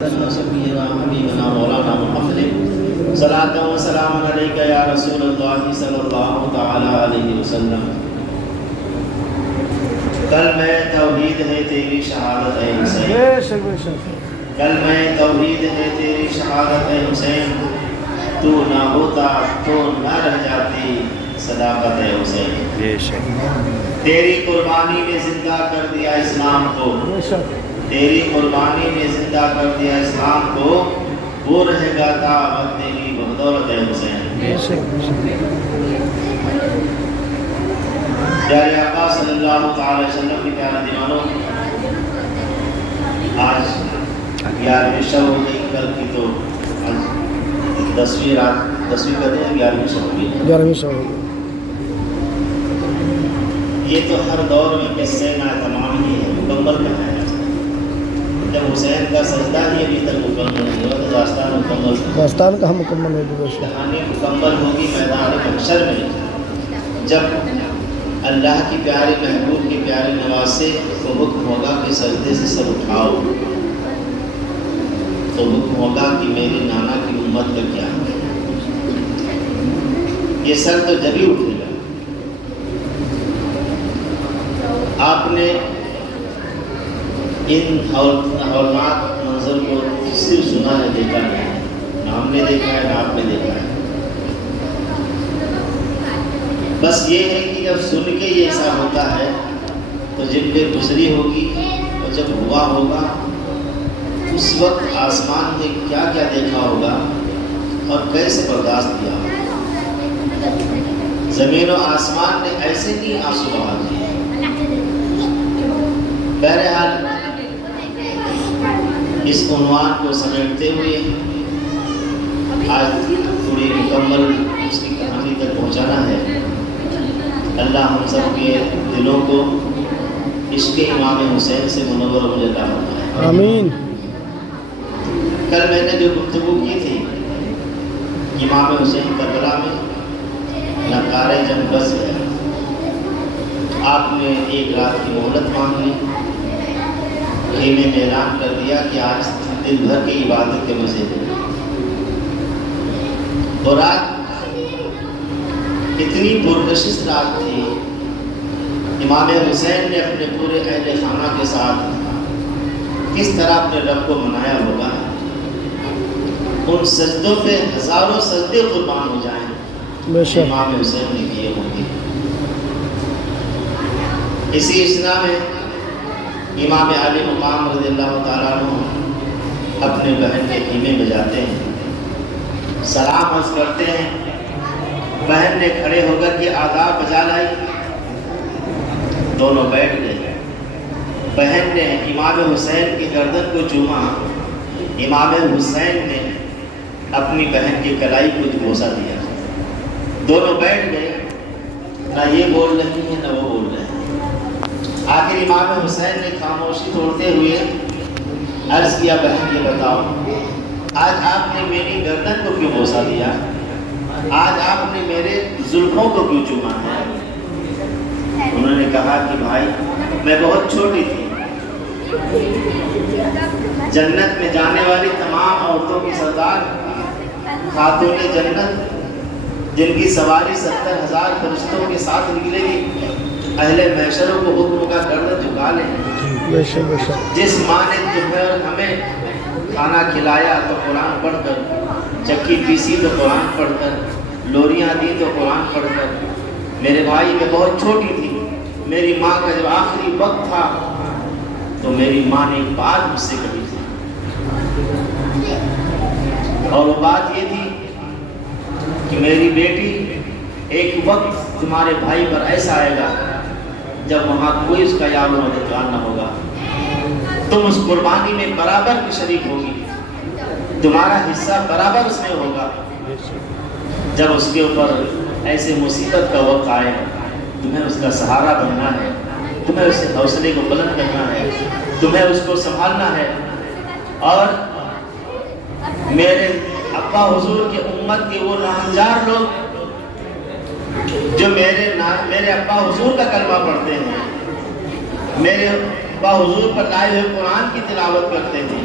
حبیبنا مولانا محمد صلاۃ و سلام علیک یا رسول اللہ صلی اللہ تعالی علیہ وسلم۔ کلمہ توحید ہے تیری شہادت اے حسین، کلمہ توحید ہے تیری شہادت اے حسین، تو نہ ہوتا تو نہ رہ جاتی صداقت اے حسین۔ تیری قربانی نے زندہ کر دیا اسلام کو، تیری قربانی نے زندہ کر دیا اسلام کو، وہ رہے گا دعوت تیری بدولت اے حسین۔ پیارے آقا صلی اللہ تعالی وسلم کی پیارے دیوانوں، آج 11ویں شب ہو گئی، کل کی تو 10ویں رات، 10ویں کہتے ہیں 11ویں شب ہو گئی، 11ویں شب ہو گئی۔ یہ تو ہر دور میں قصے نا تمام ہی ہے، مکمل کہاں ہے؟ جب حسین کا سجدہ ہی ابھی تک مکمل نہیں ہوا تو داستان مکمل، داستان کہاں مکمل ہوگی؟ کہانی مکمل ہوگی میدان محشر میں، جب اللہ کی پیارے محبوب کے پیارے نواسے کو حکم ہوگا کہ سجدے سے سر اٹھاؤ، تو حکم ہوگا کہ میرے نانا کی امت کا کیا ہے؟ یہ سر تو جب ہی اٹھے گا۔ آپ نے ان ہولناک منظر کو صرف سنا ہے، دیکھا نہیں، نہ ہم نے دیکھا ہے نہ آپ نے دیکھا ہے۔ بس یہ ہے کہ جب سن کے یہ ایسا ہوتا ہے تو جن پہ گزری ہوگی اور جب ہوا ہوگا اس وقت آسمان نے کیا کیا دیکھا ہوگا اور کیسے برداشت کیا ہوگا۔ زمین و آسمان نے ایسے نہیں آنسو بہا دیے۔ بہرحال اس عنوان کو سمیٹتے ہوئے آج تھوڑی مکمل اس کی کہانی تک پہنچانا ہے۔ اللہ ہم سب کے دلوں کو عشق امام حسین سے منور و مجدہ فرمائے، آمین۔ کل میں نے جو گفتگو کی تھی امام حسین کربلا میں نقارِ جنگ بس ہے، آپ نے ایک رات کی مہلت مانگ لی، خیمے میں اعلان کر دیا کہ آج دن بھر کی عبادت کے مزے ہیں۔ اور رات اتنی پرکشش رات تھی، امام حسین نے اپنے پورے اہل خانہ کے ساتھ کس طرح اپنے رب کو منایا ہوگا۔ ان سجدوں پہ ہزاروں سجدے قربان ہو جائیں، امام حسین نے کیے ہوں گے۔ اسی اسنا میں امام علی مقام رضی اللہ تعالیٰ عنہ اپنے بہن کے خیمے میں جاتے ہیں، سلام عرض کرتے ہیں، بہن نے کھڑے ہو کر کے آداب بجا لائی، دونوں بیٹھ گئے۔ بہن نے امام حسین کی گردن کو چوما، امام حسین نے اپنی بہن کی کلائی کو بوسہ دیا، دونوں بیٹھ گئے، نہ یہ بول رہی ہیں نہ وہ بول رہے ہیں۔ آخر امام حسین نے خاموشی توڑتے ہوئے عرض کیا، بہن یہ بتاؤ آج آپ نے میری گردن کو کیوں بوسہ دیا؟ آج آپ نے میرے زلفوں کو کیوں چوما ہے؟ انہوں نے کہا کہ بھائی میں بہت چھوٹی تھی، جنت میں جانے والی تمام عورتوں کی سردار خاتون جنت جن کی سواری 70,000 فرشتوں کے ساتھ نکلے گی، اہل محشروں کو حکم کا گردن جھکا لیں۔ جس ماں نے تمہیں اور ہمیں کھانا کھلایا تو قرآن پڑھ کر، چکی پیسی تو قرآن پڑھ کر، لوریاں دی تو قرآن پڑھ کر۔ میرے بھائی میں بہت چھوٹی تھی، میری ماں کا جب آخری وقت تھا تو میری ماں نے ایک بات مجھ سے کہی تھی، اور وہ بات یہ تھی کہ میری بیٹی ایک وقت تمہارے بھائی پر ایسا آئے گا جب وہاں کوئی اس کا یار و مددگار نہ ہوگا، تم اس قربانی میں برابر کی شریک ہوگی، تمہارا حصہ برابر اس میں ہوگا۔ جب اس کے اوپر ایسے مصیبت کا وقت آئے، تمہیں اس کا سہارا بننا ہے، تمہیں اس کے حوصلے کو بلند کرنا ہے، تمہیں اس کو سنبھالنا ہے۔ اور میرے ابا حضور کے امت کے وہ نامجار لوگ جو میرے ابا حضور کا کلمہ پڑھتے ہیں، میرے ابا حضور پر لائے ہوئے قرآن کی تلاوت کرتے ہیں،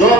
2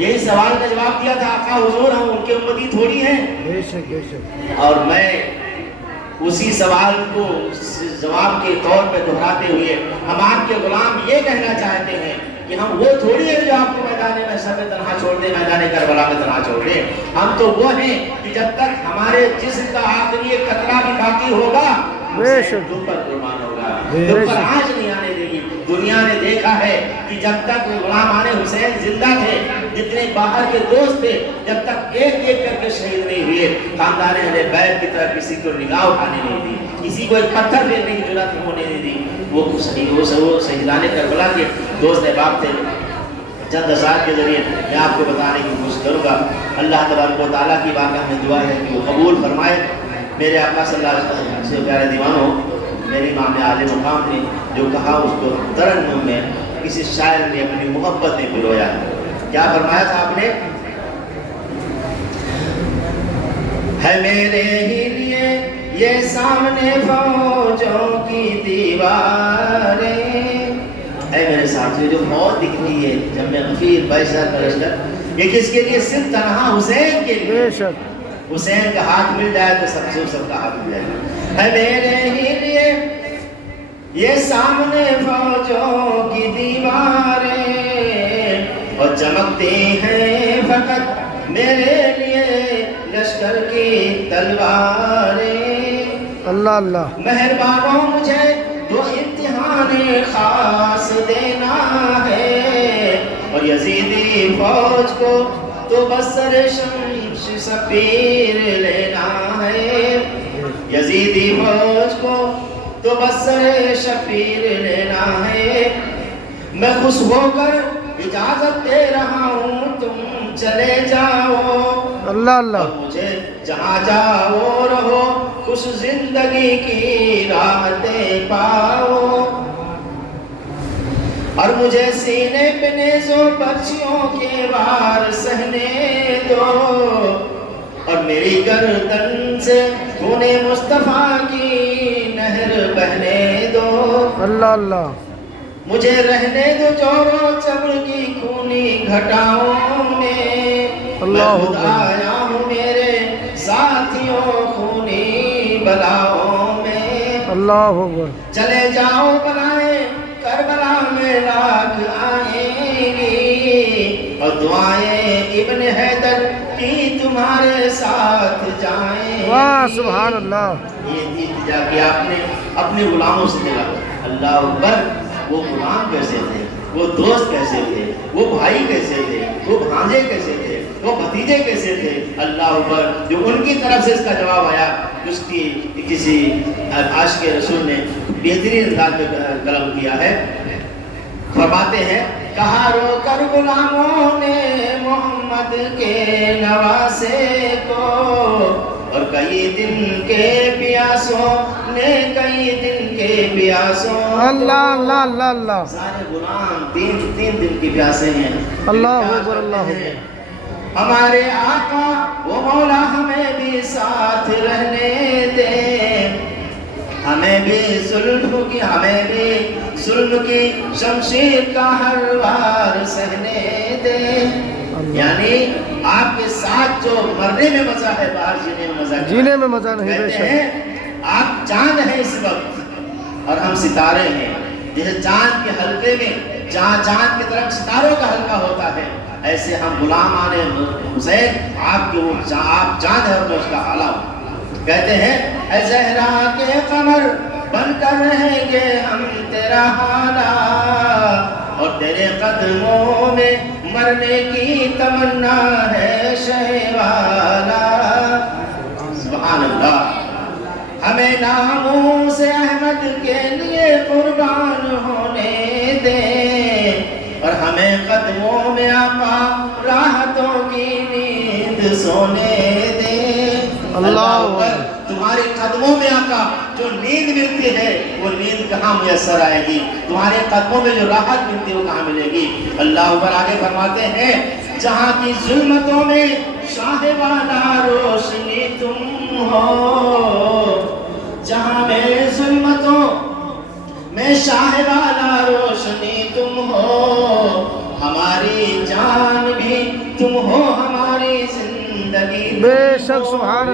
یہی سوال کا جواب دیا تھا آقا حضور ہم ان کے امتی تھوڑی ہیں. بے شک بے شک. اور میں اسی سوال کو جواب کے طور پہ دہراتے ہوئے ہم آپ کے غلام یہ کہنا چاہتے ہیں کہ ہم وہ تھوڑی ہیں جو آپ کو میدان محشر میں تنہا چھوڑ دیں, میدان کربلا میں تنہا چھوڑ دیں. ہم تو وہ ہیں کہ جب تک ہمارے جسم کا آخری ایک قطرہ بھی باقی ہوگا حسین تم پر قربان ہوگا, تم پر آنچ نہیں آنے دے گی. دنیا نے دیکھا ہے کہ جب تک غلام حسین زندہ تھے, جتنے باہر کے دوست تھے, جب تک ایک ایک کر کے شہید نہیں ہوئے, خاندان اہل بیت کی طرف کسی کو نگاہ اٹھانے نہیں دی, کسی کو ایک پتھر پھیرنے کی جرات ہونے نہیں دی. وہ شہیدان کربلا کے دوست احباب تھے. چند اشعار کے ذریعے میں آپ کو بتانے کی کوشش کروں گا. اللہ تبارک و تعالیٰ کی بارگاہ میں دعا ہے کہ وہ قبول فرمائے. میرے آقا صلی اللہ علیہ وسلم سے پیارے دیوانوں, میرے امام عالی مقام نے جو کہا اس کو ترنم میں کسی شاعر نے اپنی محبت نے پرویا ہے. کیا فرمایا تھا آپ نے؟ ہے میرے ہی لیے یہ سامنے فوجوں کی دیواریں, اے میرے ساتھیوں جو موت دکھ رہی ہے جب میں غفیر بیشتر پرشتر, یہ کس کے لیے؟ صرف تنہا حسین کے لیے. حسین کا ہاتھ مل جائے تو سب سے سب کا ہاتھ مل جائے گا. ہے میرے ہی لیے یہ سامنے فوجوں کی دیواریں, اور چمکتی ہیں فقط میرے لیے لشکر کی تلواریں. اللہ اللہ. مہربانوں مجھے تو امتحان خاص دینا ہے, اور یزیدی فوج کو تو بسر شمش سپیر لینا ہے. یزیدی فوج کو تو بسر شپیر لینا ہے. میں خوش ہو کر اجازت دے رہا ہوں تم چلے جاؤ. اللہ اللہ. مجھے جہاں جاؤ رہو خوش زندگی کی راحتیں پاؤ, اور مجھے سینے پہ نیزوں پرچیوں کے وار سہنے دو, اور میری گردن سے خون مصطفیٰ کی نہر بہنے دو. اللہ اللہ. مجھے رہنے دو جورو چبر کی خونی گھٹاؤں میں, میں خود آیا ہوں میرے ساتھیوں خونی بلاؤں میں. اللہ اکبر. چلے جاؤ بلائیں کربلا میں لاکھ آئیں گی, اور دعائیں ابن حیدر کی تمہارے ساتھ جائیں. واہ سبحان اللہ. یہ التجا کیا آپ نے اپنے غلاموں سے ملا. اللہ اکبر. وہ غلام کیسے تھے, وہ دوست کیسے تھے, وہ بھائی کیسے تھے, وہ بھانجے کیسے تھے, وہ بھتیجے کیسے تھے. اللہ اکبر. جو ان کی طرف سے اس کا جواب آیا, اس کی کسی عاشق رسول نے بہترین انداز میں قلم کیا ہے. فرماتے ہیں کہا رو کر غلاموں نے محمد کے نواسے کو, اور کئی دن کے پیاسوں نے کئی دن کے پیاسوں. اللہ اللہ اللہ اللہ. سارے غلام تین دن کی پیاسے ہیں. اللہ اکبر اللہ اکبر. ہمارے آقا وہ مولا ہمیں بھی ساتھ رہنے دے, ہمیں بھی ظلم کی شمشیر کا ہر وار سہنے دے. یعنی آپ کے ساتھ جو مرنے میں مزہ ہے باہر جینے میں مزہ نہیں. کہتے ہیں آپ چاند ہیں اس وقت اور ہم ستارے ہیں. جیسے چاند کے حلقے میں چاند کی طرف ستاروں کا حلقہ ہوتا ہے, ایسے ہم غلامان حسین آپ چاند ہے اور اس کا حالہ. کہتے ہیں اے زہرا کے قمر بن کر رہیں گے ہم تیرا حالہ, اور تیرے قدموں میں مرنے کی تمنا ہے شہ والا. سبحان اللہ. ہمیں ناموس احمد کے لیے قربان ہونے دے, اور ہمیں قدموں میں آقا راحتوں کی نیند سونے دے. اللہ اکبر. تمہارے قدموں میں آقا جو نیند ملتی ہے وہ نیند کہاں میسر آئے گی؟ تمہارے قدموں میں جو راحت ملتی ہے وہ کہاں ملے گی؟ اللہ اوپر آگے فرماتے ہیں جہاں کی ظلمتوں میں شاہ والا روشنی تم ہو, جہاں میں ظلمتوں میں شاہ والا روشنی تم ہو, ہماری جان بھی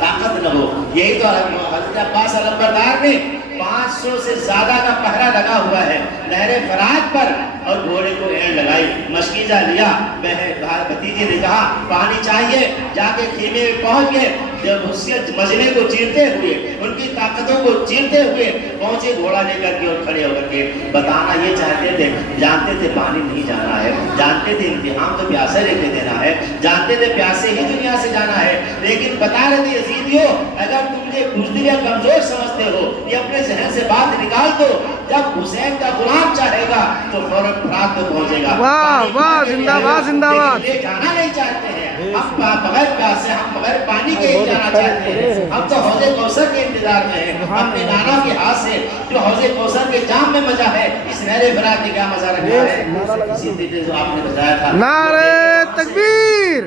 طاقت نہ ہو. یہی تو حضرت عباس علمبردار نے 500 سے زیادہ کا پہرا لگا ہوا ہے نہر فرات پر, اور گھوڑے کو اینڈ لگائی, مشکیزہ لیا, بھتیجے نے کہا پانی چاہیے, جا کے خیمے میں پہنچ گئے. جب اس کے مجمے کو چیرتے ہوئے, ان کی طاقتوں کو چیرتے ہوئے پہنچے گھوڑا لے کر کے اور کھڑے ہو کر کے بتانا یہ چاہتے تھے, جانتے تھے پانی نہیں جانا ہے, جانتے تھے امتحان تو پیاسے لے کے دینا ہے, جانتے تھے پیاسے ہی دنیا سے جانا ہے, لیکن بتا رہے تھے یزیدیو اگر تم یہ بزدل یا کمزور سمجھتے ہو یہ اپنے ذہن سے بات نکال دو, جب حسین کا غلام چاہے گا تو فوراً فرات کو پہنچے گا. واہ واہ, زندہ باد زندہ باد. لے جانا نہیں چاہتے ہیں ہم, بغیر پیاسے, ہم بغیر پانی کے ہی جانا چاہتے ہیں. ہم تو حوض کوثر کے انتظار میں ہیں, اپنے نانا کے ہاتھ سے جو حوض کوثر کے جام میں مزہ ہے, اس نہر فرات میں کیا مزہ رکھا ہے. اسی طرح جو آپ نے بتایا تھا, نعرہ تکبیر,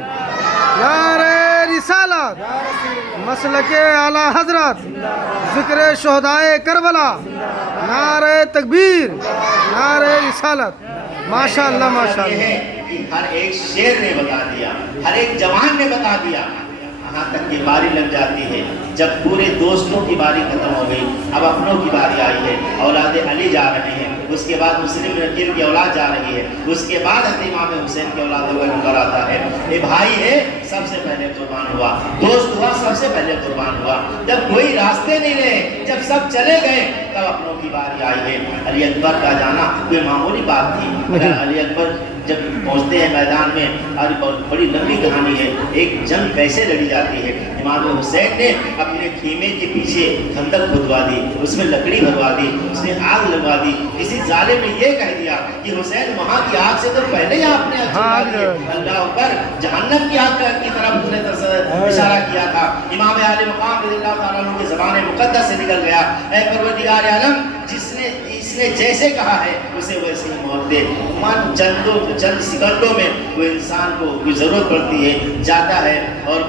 نعرہ رسالت, مسلک اعلی حضرت, ذکر شہدائے کربلا, نعرہ تکبیر, نعرہ رسالت. ماشاء اللہ ماشاء اللہ. ہر ایک شیر نے بتا دیا, ہر ایک جوان نے بتا دیا, یہاں تک کہ باری لگ جاتی ہے. جب پورے دوستوں کی باری ختم ہو گئی, اب اپنوں کی باری آئی ہے, اولاد علی جا رہے ہیں, اس کے بعد مسلم نقیل کی اولاد جا رہی ہے, اس کے بعد امام حسین کی اولاد کا نمبر آتا ہے. یہ بھائی ہے سب سے پہلے قربان ہوا, دوست ہوا سب سے پہلے قربان ہوا. جب کوئی راستے نہیں رہے, جب سب چلے گئے, تب اپنوں کی باری آئی ہے. علی اکبر کا جانا کوئی معمولی بات تھی. اگر علی اکبر جب پہنچتے ہیں میدان میں, اور بڑی لمبی کہانی ہے, ایک جنگ کیسے لڑی جاتی ہے. امام حسین نے اپنے خیمے کے پیچھے خندق کھودوا دی, اس میں لکڑی بھروا دی, اس میں آگ لگوا دی. کسی ظالم نے یہ کہہ دیا کہ حسین وہاں کی آگ سے تو پہلے ہی آپ نے اللہ اکبر جہنم کی آگ کی طرف اس نے اشارہ کیا تھا. امام عالی مقام رضی اللہ تعالیٰ عنہ کی زبان مقدس سے نکل گیا, اے پروردگار عالم, اس نے جیسے کہا ہے اسے ویسے ہی موت دے. چند سیکنڈوں میں وہ انسان کو کوئی ضرورت پڑتی ہے, جاتا ہے اور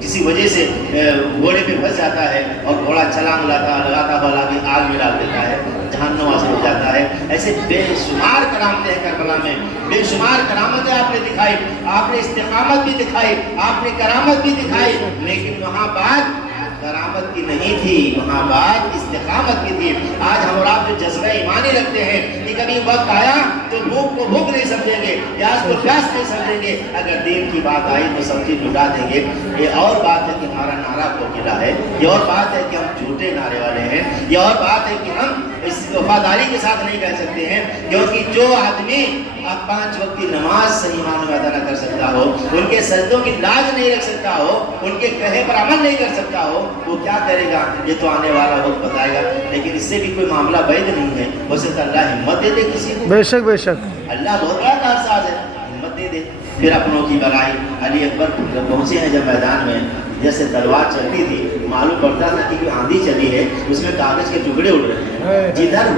کسی وجہ سے گھوڑے پہ پھنس جاتا ہے, اور گھوڑا چھلانگ لگاتا ہوا لا کے آگ میں ڈال دیتا ہے, جہنم واصل ہو جاتا ہے. ایسے بے شمار کرامتیں کربلا میں, بے شمار کرامتیں آپ نے دکھائی, آپ نے استقامت بھی دکھائی, آپ نے کرامت بھی دکھائی, لیکن وہاں بات کرامت کی نہیں تھی, وہاں بات استقامت کی تھی. آج ہم اور آپ جو جذبہ ایمانی رکھتے ہیں کہ کبھی وقت آیا تو بھوک کو بھوک نہیں سمجھیں گے, پیاس کو پیاس نہیں سمجھیں گے, اگر دین کی بات آئی تو سب چیز لٹا دیں گے. یہ اور بات ہے کہ ہمارا نعرہ کوکلا ہے, یہ اور بات ہے کہ ہم جھوٹے نعرے والے ہیں, یہ اور بات ہے کہ ہم اس وفاداری کے ساتھ نہیں کہہ سکتے ہیں. کیونکہ جو آدمی اب 5 وقت کی نماز صحیح معنوں میں ادا نہ کر سکتا ہو, ان کے سجدوں کی لاج نہیں رکھ سکتا ہو, ان کے کہے پر عمل نہیں کر سکتا ہو, وہ کیا کرے گا یہ تو آنے والا وقت بتائے گا. لیکن اس سے بھی کوئی معاملہ بعید نہیں ہے, وہ سے اللہ ہمت دے دے کسی کو. بے شک بے شک, اللہ بہت بڑا کارساز ہے, ہمت دے دے. پھر اپنوں کی بڑائی. علی اکبر جب پہنچے ہیں جب میدان میں, جیسے تلوار چلتی تھی, معلوم پڑتا تھا کہ آندھی چلی ہے, اس میں کاغذ کے ٹکڑے اڑ رہے ہیں. جدھر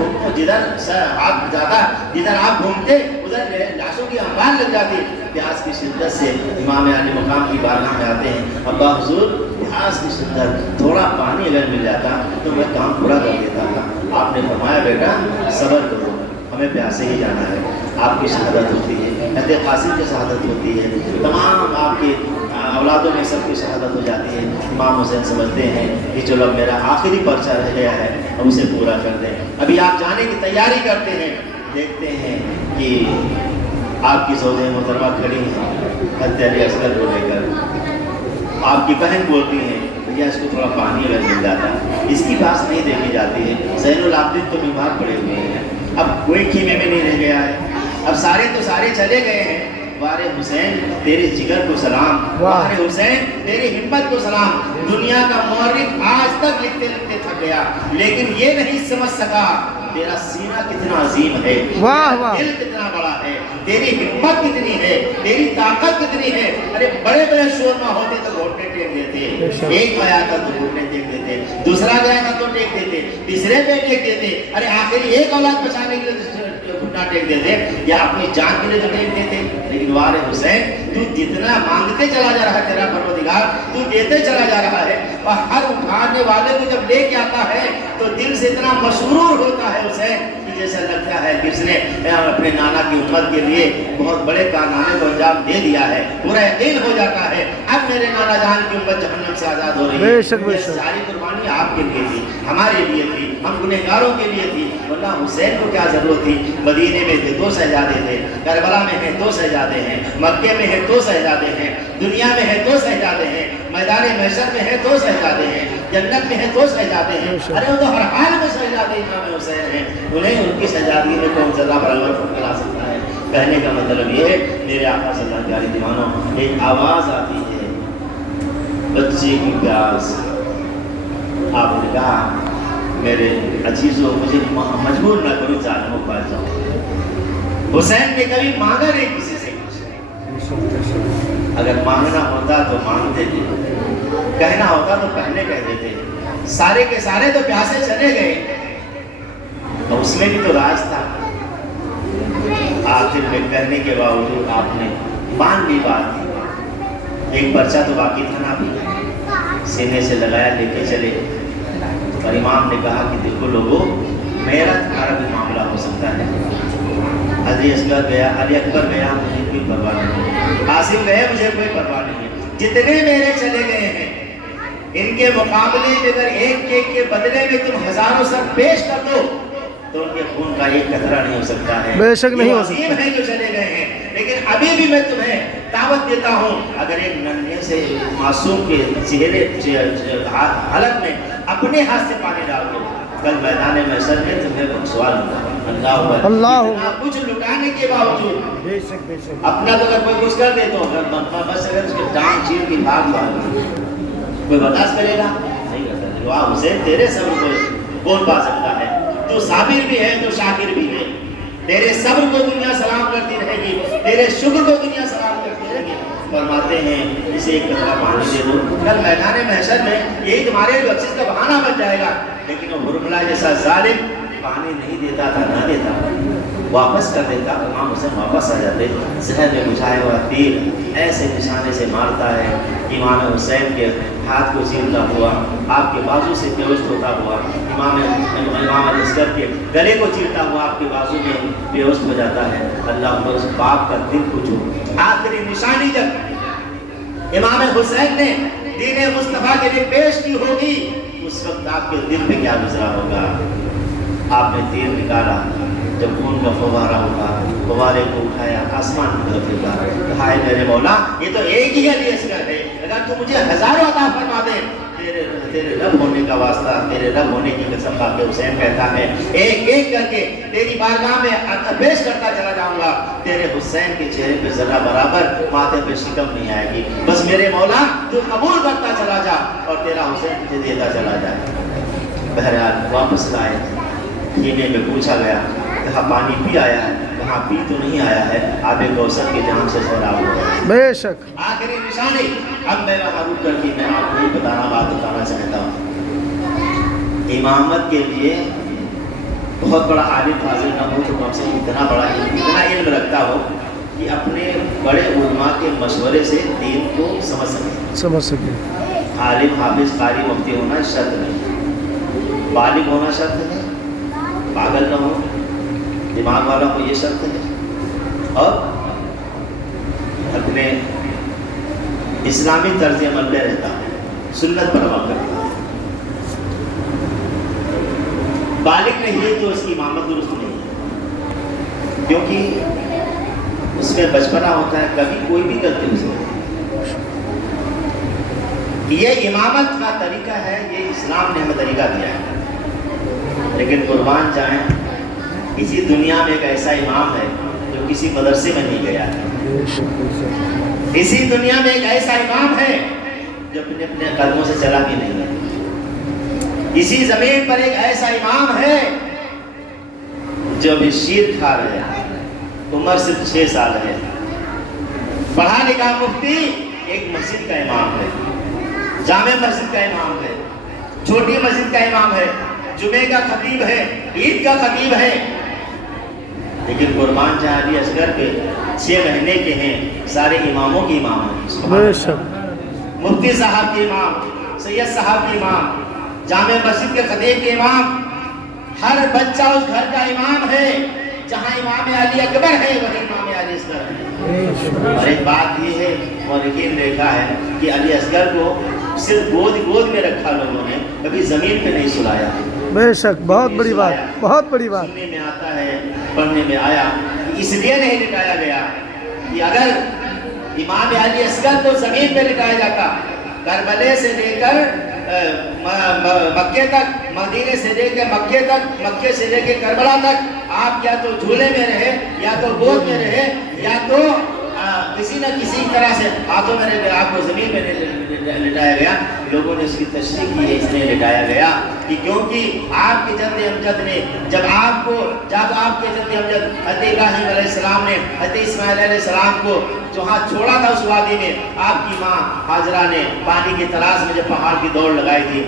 آپ جاتا, جدھر آپ گھومتے ادھر لاشوں کی انبار لگ جاتی. پیاس کی شدت سے امام علی مقام کی بارگاہ میں آتے ہیں, ابا حضور پیاس کی شدت, تھوڑا پانی اگر مل جاتا تو میں کام پورا کر دیتا تھا. آپ نے فرمایا بیٹا صبر کرو, ہمیں پیاسے ہی جانا ہے. آپ کی شہادت ہوتی ہے, حضرت قاسم کی شہادت ہوتی ہے, تمام آپ کے اولادوں میں سب کی شہادت ہو جاتی ہے. امام حسین سمجھتے ہیں کہ چلو اب میرا آخری پرچہ رہ گیا ہے, اب اسے پورا کر دیں. ابھی آپ جانے کی تیاری کرتے ہیں, دیکھتے ہیں کہ آپ کی زوجہ محترمہ کھڑی ہیں حضرت علی اصغر کو لے کر. آپ کی بہن بولتی ہیں بھیا اس کو تھوڑا پانی اگر مل جاتا. اس کی بات نہیں دیکھی جاتی ہے. زین العابدین تو بیمار پڑے ہوئے ہیں, اب کوئی خیمے میں نہیں رہ گیا ہے, اب سارے تو سارے چلے گئے ہیں. وارے حسین تیرے جگر کو سلام, وارے حسین تیری ہمت کو سلام. دنیا کا مورخ آج تک لکھتے لکھتے تھک گیا, لیکن یہ نہیں سمجھ سکا تیرا سینہ کتنا عظیم ہے, دل کتنا بڑا ہے, تیری ہمت کتنی ہے, تیری طاقت کتنی ہے. ارے بڑے بڑے شور نہ ہوتے تو گھٹنے ٹیک دیتے, ایک گیا تھا تو گھٹنے ٹیک دیتے, دوسرا گیا تھا تو ٹیک دیتے, تیسرے پہ ٹیک دیتے, ارے آخری ایک اولاد بچانے کے لیے گھٹنا ٹیک دیتے یا اپنی جان کے لیے تو ٹیک دیتے. لیکن وارے حسین تو جتنا مانگتے چلا جا رہا ہے تیرا پروردگار, تو دیتے چلا جا رہا ہے, اور ہر اٹھانے والے کو جب لے کے آتا ہے تو دل سے اتنا مسرور ہوتا ہے حسین کہ جیسا لگتا ہے کہ اس نے اپنے نانا کی امت کے لیے بہت بڑے کارنامے کو انجام دے دیا ہے، پورا یقین ہو جاتا ہے اب میرے نانا جان کی امت جہنم سے آزاد ہو رہی ہے۔ بے شک بے یہ شک، ساری قربانی آپ کے لیے تھی، ہمارے لیے تھی، ہم گنہگاروں کے لیے تھی، ورنہ حسین کو کیا ضرورت تھی؟ مدینے میں تھے تو شہزادے تھے، کربلا میں ہیں تو شہزادے ہیں، مکے میں ہیں تو شہزادے ہیں، دنیا میں ہیں تو شہزادے ہیں، میدان محشر میں ہیں تو شہزادے ہیں، جنت میں ہیں تو شہزادے ہیں۔ ارے وہ تو ہر حال میں شہزادے امام حسین ہیں، انہیں ان کی شہزادگی میں کون ذرہ برابر فرق لا سکتا ہے؟ کہنے کا مطلب یہ ہے میرے آقا صلی اللہ علیہ وسلم دیوانوں، ایک آواز آتی ہے بچے کی پیاس۔ آپ نے کہا میرے عزیزوں مجھے مجبور نہ کرو ظالموں پر جاؤ۔ حسین نے کبھی مانگا نہیں کسی سے کچھ، اگر مانگنا ہوتا تو مانگتے تھے، کہنا ہوتا تو پہلے کہہ دیتے، سارے کے سارے تو پیاسے چلے گئے اور اس میں بھی تو راز تھا۔ آخر میں کہنے کے باوجود آپ نے مان بھی بات، ایک پرچہ تو باقی تھا نا، بھی سینے سے لگایا لے کے چلے، اور امام نے کہا کہ دیکھو لوگوں میرا تمہارا بھی معاملہ ہو سکتا ہے۔ علی اصغر گیا، علی اکبر گیا، مجھے کوئی پرواہ نہیں، قاسم گئے، مجھے کوئی پرواہ نہیں، جتنے میرے چلے گئے ہیں ان کے مقابلے میں اگر ایک ایک کے بدلے میں تم ہزاروں سر پیش کر دو تو ان کے خون کا ایک قطرہ نہیں ہو سکتا ہے۔ بے شک نہیں ہو سکتا۔ یہ عظیم ہے جو چلے گئے ہیں، لیکن ابھی بھی میں تمہیں دعوت دیتا ہوں، اگر ایک ننھے سے معصوم کے چہرے حلق میں اپنے ہاتھ سے پانی ڈال دو، کل میدان محشر میں تمہیں سوال ہوگا۔ اللہ کچھ لٹانے کے باوجود بے شک بے شک، اپنا تو اگر کوئی کچھ کر دے تو بس اگر اس کے ٹانگ چیر کی بھاگ مار کوئی برداشت کرے گا؟ نہیں کر سکتے۔ واہ حسین تیرے صبر کو کون پا سکتا ہے؟ تو صابر بھی ہے تو شاکر بھی ہے، تیرے صبر کو دنیا سلام کرتی رہے گی، تیرے شکر کو دنیا سلام کرتی رہے گی۔ فرماتے ہیں اسے ایک قطرہ پانی دے دو، کل میدان محشر میں یہی تمہارے بخشش کا بہانہ بن جائے گا۔ لیکن وہ حرملہ جیسا ظالم پانی نہیں دیتا تھا، نہ دیتا، واپس کر دیتا، امام حسین واپس آ جاتے، زہر میں بجھایا ہوا تیر ایسے نشانے سے مارتا ہے، امام حسین کے ہاتھ کو چیرتا ہوا، آپ کے بازو سے پیوست ہوتا ہوا، امام علی اصغر کے گلے کو چیرتا ہوا آپ کے بازو میں پیوست ہو جاتا ہے۔ اللہ عمر اس باپ کا دل کو جو آخری نشانی جب امام حسین نے دین مصطفیٰ کے لیے پیش کی ہوگی، اس وقت آپ کے دل پہ کیا گزرا ہوگا؟ آپ نے تیر نکالا، جب خون کا فوارہ ہوگا، فوارے کو اٹھایا، آسمان کی طرف پھینکا، کہا ہے میرے مولا یہ تو ایک ہی علی اصغر ہے، اگر تو مجھے ہزاروں عطا فرما دے، تیرے رب ہونے کا واسطہ، تیرے رب ہونے کی قسم کھا کے حسین کہتا ہے ایک ایک کر کے تیری بارگاہ میں پیش کرتا چلا جاؤں گا، تیرے حسین کے چہرے پہ ذرہ برابر ماتھے پہ شکم نہیں آئے گی، بس میرے مولا تو قبول کرتا چلا جا اور تیرا حسین تجھے دیتا چلا جائے۔ بہرحال واپس لائے، پینے میں پوچھا گیا، کہا پانی پی آیا ہے، کہا پی تو نہیں آیا ہے، آب کوثر کے جام سے سیراب ہوا۔ بے شک، آخری نشانی۔ اب میں وہاں رک کر کے میں آپ کو یہ بات بتانا چاہتا ہوں، امامت کے لیے بہت بڑا عالم حاضر نہ ہو تو کم سے کم اتنا بڑا اتنا علم رکھتا ہو کہ اپنے بڑے علماء کے مشورے سے دین کو سمجھ سکے۔ عالم حافظ قاری مفتی ہونا شرط نہیں، بالغ ہونا شرط ہے، پاگل نہ ہو، دماغ والا کو یہ شرط ہے، اور اپنے اسلامی طرز عمل پہ رہتا ہے، سنت پر عمل کرتا ہے۔ بالغ نہیں ہے تو اس کی امامت درست نہیں ہے، کیونکہ اس میں بچپنا ہوتا ہے، کبھی کوئی بھی غلطی ہو سکتی ہے۔ یہ امامت کا طریقہ ہے، یہ اسلام نے ہمیں طریقہ دیا ہے، لیکن قربان جائیں اسی دنیا میں ایک ایسا امام ہے جو کسی مدرسے میں نہیں گیا ہے، اسی دنیا میں ایک ایسا امام ہے جو اپنے اپنے قدموں سے چلا بھی نہیں ہے، اسی زمین پر ایک ایسا امام ہے جو ابھی شیر کھا رہے ہیں، عمر صرف 6 سال ہے، پڑھا لکھا مفتی، ایک مسجد کا امام ہے، جامع مسجد کا امام ہے، چھوٹی مسجد کا امام ہے، جمعے کا خطیب ہے، عید کا خطیب ہے، لیکن قربان جہاں علی اصغر کے 6 مہینے کے ہیں، سارے اماموں کی امام ہیں، مفتی صاحب کے امام، سید صاحب کے امام، جامع مسجد کے خطیب کے امام، ہر بچہ اس گھر کا امام ہے، جہاں امام علی اکبر ہے وہیں امام علی اصغر ہے۔ اور ایک بات یہ ہے، مورخین نے لکھا ہے کہ علی اصغر کو صرف گود میں رکھا لوگوں نے، کبھی زمین پہ نہیں سلایا۔ بے شک، بہت بڑی بات، بہت بڑی بات۔ سننے میں آتا ہے، پڑھنے میں آیا، اس لیے نہیں لٹایا گیا کہ اگر امام علی اصغر کو زمین پہ لٹایا جاتا، کربلے سے لے کر مکے تک، مدینے سے لے کے مکے تک، مکے سے لے کے کربلا تک آپ یا تو جھولے میں رہے، یا تو گود میں رہے، یا تو کسی نہ کسی طرح سے ہاتھوں میں رہے، آپ کو زمین میں لٹایا گیا۔ لوگوں نے اس کی تشریح کی ہے، اس نے لٹایا گیا کہ کیونکہ آپ کے جد امجد نے جب آپ کے جد امجد حضرت ابراہیم علیہ السلام نے حضرت اسماعیل علیہ السلام کو جہاں چھوڑا تھا اس وادی میں، آپ کی ماں ہاجرہ نے پانی کی تلاش میں جب پہاڑ کی دوڑ لگائی تھی،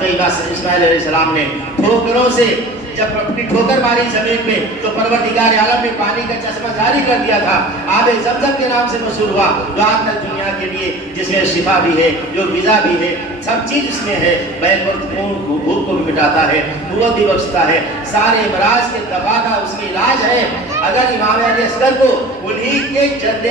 طیبہ اسماعیل علیہ السلام نے ٹھوکروں سے جب اپنی ٹھوکر ماری زمین میں تو پروردگار عالم نے پانی کا چشمہ جاری کر دیا تھا، آب زمزم کے نام سے مشہور ہوا، جو آج تک دنیا کے لیے جس میں شفا بھی ہے، جو غذا بھی ہے، سب چیز اس میں ہے، بیک وقت خون بھوک کو بھی مٹاتا ہے، قوت بھی بخشتا ہے، سارے امراض کے دوا کا اس میں علاج ہے۔ اگر امام علی اصغر کو انہی کے جد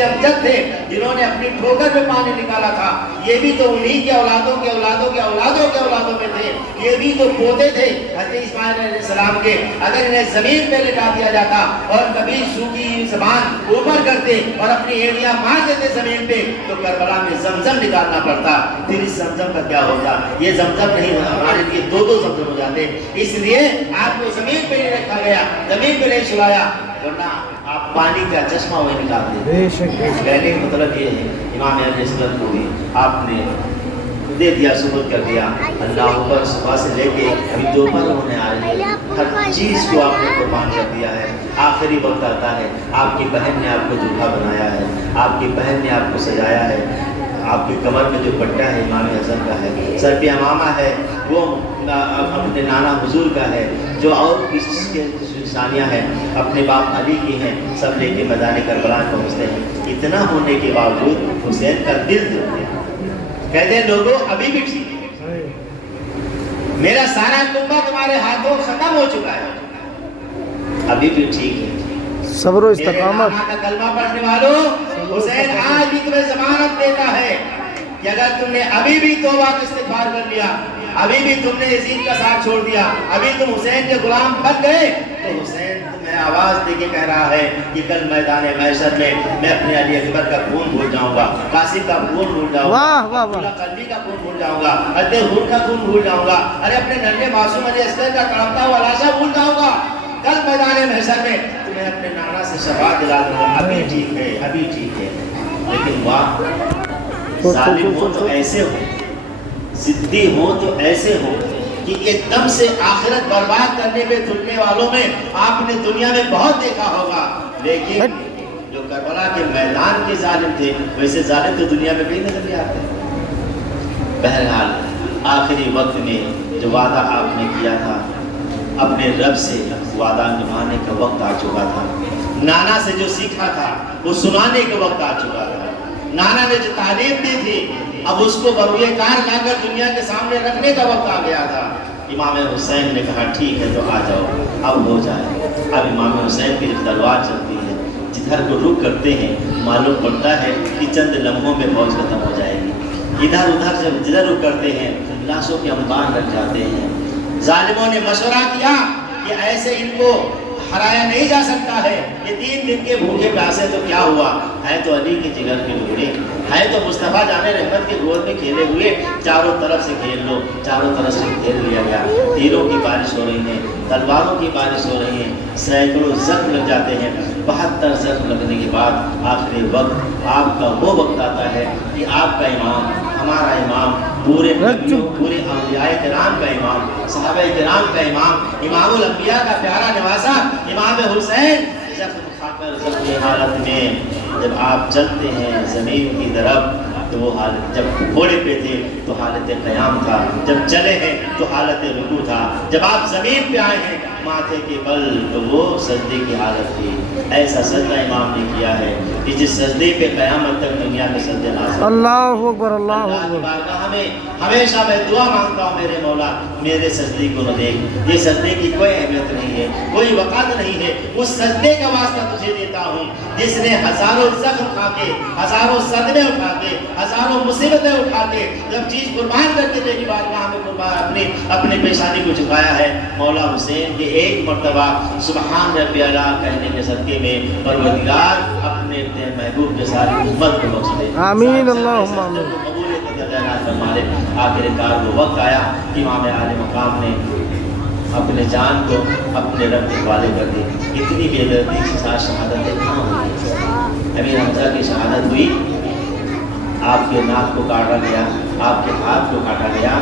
امجد تھے جنہوں نے اپنی ٹھوکر میں پانی نکالا تھا، یہ بھی تو انہی کے اولادوں کے اولادوں کے اولادوں کے اولادوں میں تھے، یہ بھی تو پوتے تھے حضرت اسماعیل علیہ السلام کے۔ اگر انہیں زمین پہ لٹا دیا جاتا اور کبھی سوکھی زبان اوپر کرتے اور اپنی ایڑیاں مار دیتے زمین پہ تو کربلا میں زمزم نکالنا پڑتا، پھر اس زمزم کا کیا ہوتا؟ یہ زمزم نہیں ہوتا، ہمارے لیے دو زمزم ہو جاتے۔ اس لیے آپ کو زمین پہ نہیں رکھا گیا، زمین پہ نہیں سلایا، ورنہ آپ پانی کا چشمہ وہی نکالتے۔ کہنے کا مطلب یہ ہے امام علی اصغر کو بھی آپ نے دے دیا، سبوت کر دیا، اللہ اوپر صبح سے لے کے ابھی دوپہر ہونے آ رہی ہے، ہر چیز کو آپ نے قربان کر دیا ہے۔ آخری وقت آتا ہے، آپ کی بہن نے آپ کو دولہا بنایا ہے، آپ کی بہن نے آپ کو سجایا ہے، آپ کی کمر میں جو پٹا ہے امام حسن کا ہے، سر پہ امامہ ہے وہ اپنے نانا حضور کا ہے، جو اور کس کے نشانیاں ہیں اپنے باپ علی کی ہیں، سب لے کے میدان کربلا پہنچتے ہیں۔ اتنا ہونے کے باوجود حسین کا دل دھڑکتا ہے، کہتے ہیں لوگوں ابھی بھی ٹھیک ہے، میرا سارا کنبہ تمہارے ہاتھوں ختم ہو چکا ہے، ابھی بھی ٹھیک ہے۔ صبر و استقامت۔ میرے کا کلمہ پڑھنے والوں، حسین آج بھی تمہیں ضمانت دیتا ہے کہ اگر تم نے ابھی بھی توبہ کا استغفار کر لیا، ابھی بھی تم نے یزید کا ساتھ چھوڑ دیا، ابھی تم حسین کے غلام بن گئے، تو حسین تمہیں آواز دے کے کہہ رہا ہے کہ کل میدان محشر میں اپنے علی اکبر کا خون بھول جاؤں گا، قاسم کا خون بھول جاؤں گا، عبداللہ قلبی کا خون بھول جاؤں گا، حضرت حور کا خون بھول جاؤں گا، ارے اپنے ننھے معصوم علی اصغر کا تڑپتا ہوا لاشا بھول جاؤں گا، کل میدان محشر میں تمہیں اپنے نانا سے شفاعت دلا دوں گا، ابھی ٹھیک ہے، ابھی ٹھیک ہے۔ لیکن واہ، ظالم ہو تو ایسے ہو، ضدی ہو تو ایسے ہو کہ ایک دم سے آخرت برباد کرنے میں تلنے والوں میں آپ نے دنیا میں بہت دیکھا ہوگا، لیکن جو کربلا کے میدان کے ظالم تھے ویسے ظالم تو دنیا میں کہیں نظر نہیں آتے۔ بہرحال آخری وقت میں جو وعدہ آپ نے کیا تھا اپنے رب سے، وعدہ نبھانے کا وقت آ چکا تھا، نانا سے جو سیکھا تھا وہ سنانے کا وقت آ چکا تھا، نانا نے جو تعلیم دی تھی اب اس کو بروئے کار لا کر دنیا کے سامنے رکھنے کا وقت آ گیا تھا۔ امام حسین نے کہا ٹھیک ہے تو آ جاؤ، اب ہو جائے۔ اب امام حسین کی تلوار چلتی ہے، جدھر کو رخ کرتے ہیں معلوم پڑتا ہے کہ چند لمحوں میں فوج ختم ہو جائے گی، ادھر ادھر جب جدھر رخ کرتے ہیں لاشوں کے انبار رکھ جاتے ہیں۔ ظالموں نے مشورہ کیا کہ ایسے ان کو ہرایا نہیں جا سکتا ہے، یہ 3 دن کے بھوکے پیاسے تو کیا ہوا، ہے تو علی کے جگر کے ٹکڑے، ہے تو مصطفیٰ جان رحمت کے گود میں کھیلے ہوئے، چاروں طرف سے کھیل لو، چاروں طرف سے گھیر لیا گیا، تیروں کی بارش ہو رہی ہے، تلواروں کی بارش ہو رہی ہے، سینکڑوں زخم لگ جاتے ہیں۔ 72 زخم لگنے کے بعد آخری وقت آپ کا وہ وقت آتا ہے کہ آپ کا امام، ہمارا امام، پورے نبیوں، پورے اولیاء کرام کا امام، صحابہ کرام کا امام، امام الانبیاء کا پیارا نواسا امام حسین زخم کھا کر زخمی حالت میں جب آپ چلتے ہیں زمین کی طرف تو وہ حالت، جب گھوڑے پہ تھے تو حالت قیام تھا، جب چلے ہیں تو حالت رکوع تھا، جب آپ زمین پہ آئے ہیں ماتھے کے بل تو وہ سجدے کی حالت تھی۔ ایسا سجدہ امام نے کیا ہے کہ جس سجدے پہ قیامت تک دنیا میں سجدے نازل۔ اللہ اکبر، اللہ اللہ کی اکبر۔ بارگاہ میں ہمیشہ میں دعا مانگتا ہوں، میرے مولا میرے سجدے کو نہ دیکھ، یہ سجدے کی کوئی اہمیت نہیں ہے، کوئی وقت نہیں ہے، اس سجدے کا واسطہ تجھے دیتا ہوں جس نے ہزاروں زخم کھا کے، ہزاروں صدمے اٹھا کے، ہزاروں مصیبتیں اٹھا کے جب چیز قربان کر کے تیری بارگاہ میں اپنے پیشانی کو جھکایا ہے، مولا حسین کے ایک مرتبہ سبحان ربی اعلیٰ کہنے کے صدقے میں پروردگار اپنے محبوب کے ساری امت کو بخش دے۔ آمین، اللہم آمین۔ آخر کار وہ وقت آیا کہ امام عالی مقام نے اپنے جان کو اپنے رب کے حوالے کر دی۔ اتنی بے دردی کے ساتھ شہادت کہاں ہوئی؟ امیر حمزہ کی شہادت ہوئی، آپ کے ناک کو کاٹا گیا، آپ کے ہاتھ کو کاٹا گیا،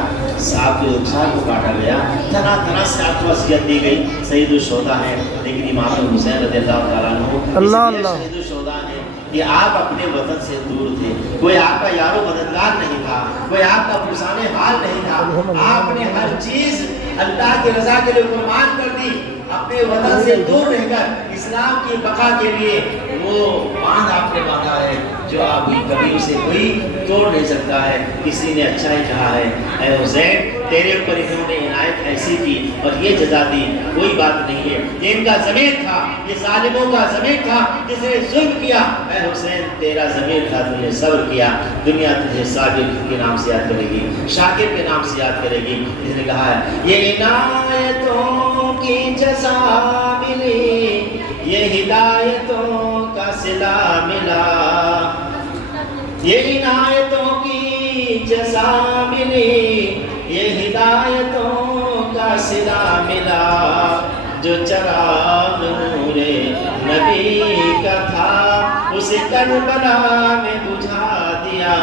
آپ کے رخسار کو کاٹا گیا، طرح طرح سے آپ کو وصیت دی گئی۔ سید الشہداء ہیں، لیکن امام حسین رضی اللہ تعالیٰ عنہ اللہ سید الشہداء ہیں کہ آپ اپنے وطن سے دور تھے، کوئی آپ کا یار و مددگار نہیں تھا، کوئی آپ کا پرسان حال نہیں تھا، آپ نے ہر چیز اللہ کی رضا کے لیے قربان کر دی، اپنے وطن سے دور رہ کر اسلام کی بقا کے لیے وہ باندھ آپ نے باندھا ہے جو آپ کی کبھی اسے کوئی توڑ نہیں سکتا ہے۔ کسی نے اچھا ہی کہا ہے، اے حسین تیرے اوپر انہوں نے عنایت ایسی کی اور یہ جزا دی، کوئی بات نہیں ہے، یہ ان کا ضمیر تھا، یہ ظالموں کا ضمیر تھا جس نے ظلم کیا۔ اے حسین تیرا ضمیر تھا، تم نے صبر کیا، دنیا تجھے صابر کے نام سے یاد کرے گی، شاکر کے نام سے یاد کرے گی۔ جس نے کہا ہے یہ عنایتوں کی جزا ملی، یہ ہدایتوں کا صلہ ملا، یہ عنایتوں کی جزا ملی، یہ ہدایتوں کا صلہ ملا، جو چراغ نور نبی کا تھا اسے کربلا میں بجھا دیا۔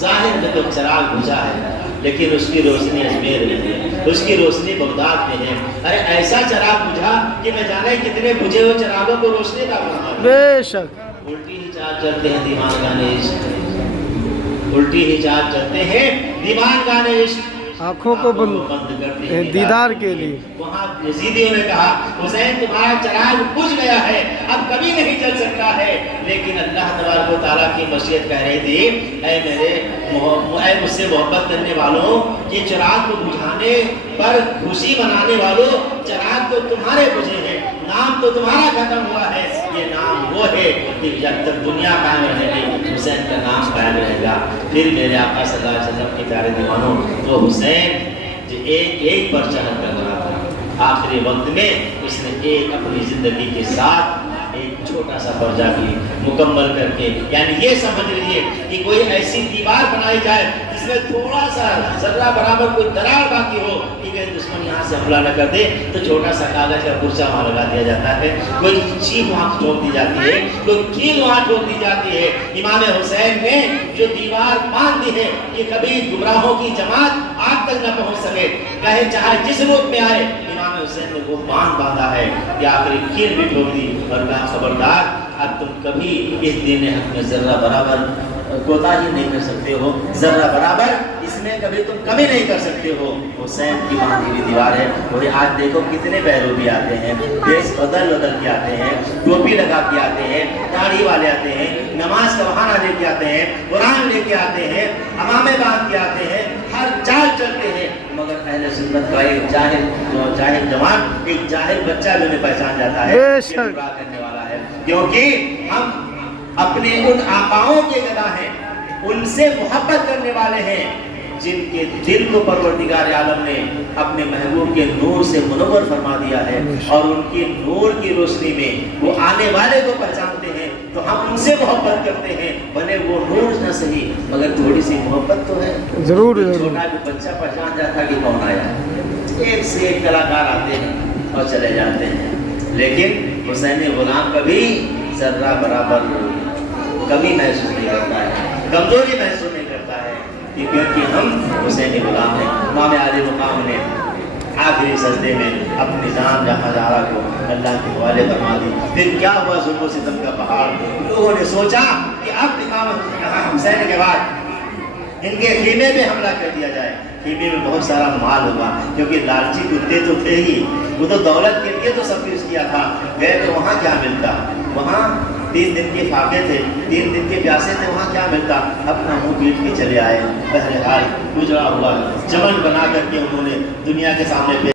ظاہر میں تو چراغ بجھا ہے لیکن اس کی روشنی اجمیر میں ہے، اس کی روشنی بغداد میں ہے۔ ارے ایسا چراغ بجھا کہ میں جانے کتنے بجھے ہوئے چراغوں کو روشنی کا بنا دیا۔ بے شک الٹی ہی چال چلتے ہیں دیوان گانے عشق، الٹی ہی چال چلتے ہیں دیوان گانے عشق، آنکھوں کو بند کرتے ہیں دیدار کے لیے۔ وہاں یزیدیوں نے کہا حسین تمہارا چراغ بجھ گیا ہے، اب کبھی نہیں چل سکتا ہے، لیکن اللہ تبارک و تعالیٰ کی مشیت کہہ رہی تھی اے مجھ سے محبت کرنے والوں، یہ چراغ کو بجھانے پر خوشی منانے والوں، چراغ تو تمہارے بجھے ہیں، نام تو تمہارا ختم ہوا ہے، یہ نام وہ ہے کہ جب تک دنیا قائم رہے گی حسین کا نام قائم رہے گا۔ پھر میرے آقا صلی اللہ علیہ وسلم کے پیارے دیوانوں، وہ حسین جو ایک پر چڑھ کر رہا تھا، آخری وقت میں اس نے ایک اپنی زندگی کے ساتھ ایک چھوٹا سا پرجا بھی مکمل کر کے، یعنی یہ سمجھ لیجیے کہ کوئی ایسی دیوار بنائی جائے جس میں تھوڑا سا ذرہ برابر کوئی دراڑ باقی ہو کہ کہیں دشمن یہاں سے حملہ نہ کر دے، تو چھوٹا سا کاغذ کا پرچہ وہاں لگا دیا جاتا ہے، کوئی چیخ وہاں ٹھوک دی جاتی ہے، کوئی کیل وہاں ٹھوک دی جاتی ہے۔ امام حسین نے جو دیوار باندھ دی ہے کہ کبھی گمراہوں کی جماعت آگ تک نہ پہنچ سکے، کہے چاہے جس روپ میں آئے، امام حسین نے وہ باندھا ہے کہ آخری کیل بھی ٹھوک دی اور کہا خبردار اب تم کبھی اس دین حق میں ذرہ برابر کوتاہی نہیں کر سکتے ہو، ذرہ برابر اس میں کبھی تم کمی نہیں کر سکتے ہو۔ حسین کی باندھی ہوئی دیوار ہے، اور آج دیکھو کتنے بیروبی آتے ہیں، دیش بدل کے آتے ہیں، ٹوپی لگا کے آتے ہیں، داڑھی والے آتے ہیں، نماز کا بہانہ لے کے آتے ہیں، قرآن لے کے آتے ہیں، امامے باندھ کے آتے ہیں، ہر چال چلتے ہیں، مگر اہل سنت کا ایک جاہل جوان، ایک جاہل بچہ جو انہیں پہچان جاتا ہے یہ برا کرنے والا ہے، کیونکہ ہم اپنے ان آقاؤں کے گدا ہیں، ان سے محبت کرنے والے ہیں جن کے دل کو پروردگار عالم نے اپنے محبوب کے نور سے منور فرما دیا ہے، اور ان کے نور کی روشنی میں وہ آنے والے کو پہچانتے ہیں، تو ہم ان سے محبت کرتے ہیں، بھلے وہ نور نہ صحیح مگر تھوڑی سی محبت تو ہے۔ ضرور چھوٹا بچہ پہچان جاتا کہ کون آیا ہے، ایک سے ایک کلاکار آتے ہیں اور چلے جاتے ہیں، لیکن حسین غلام کبھی ذرہ برابر کمی محسوس نہیں کرتا ہے، کمزوری محسوس نہیں کرتا ہے، کیونکہ ہم حسینی غلام ہیں۔ امام عالی مقام نے آخری سجدے میں اپنی جان جہاں جارہ کو اللہ کے حوالے فرما دی۔ پھر کیا ہوا ظلم و ستم کا پہاڑ، لوگوں نے سوچا کہ اب امام حسین کے بعد ان کے خیمے پہ حملہ کر دیا جائے، خیمے میں بہت سارا مال ہوگا، کیونکہ لالچی کتے تو تھے ہی، وہ تو دولت کے لیے تو سب کچھ کیا تھا۔ گئے تو وہاں کیا ملتا؟ وہاں 3 دن کے فاقے تھے، 3 دن کے پیاسے تھے، وہاں کیا ملتا؟ اپنا منہ پیٹ کے چلے آئے، بہرحال گزرا ہوا چمن بنا کر کے انہوں نے دنیا کے سامنے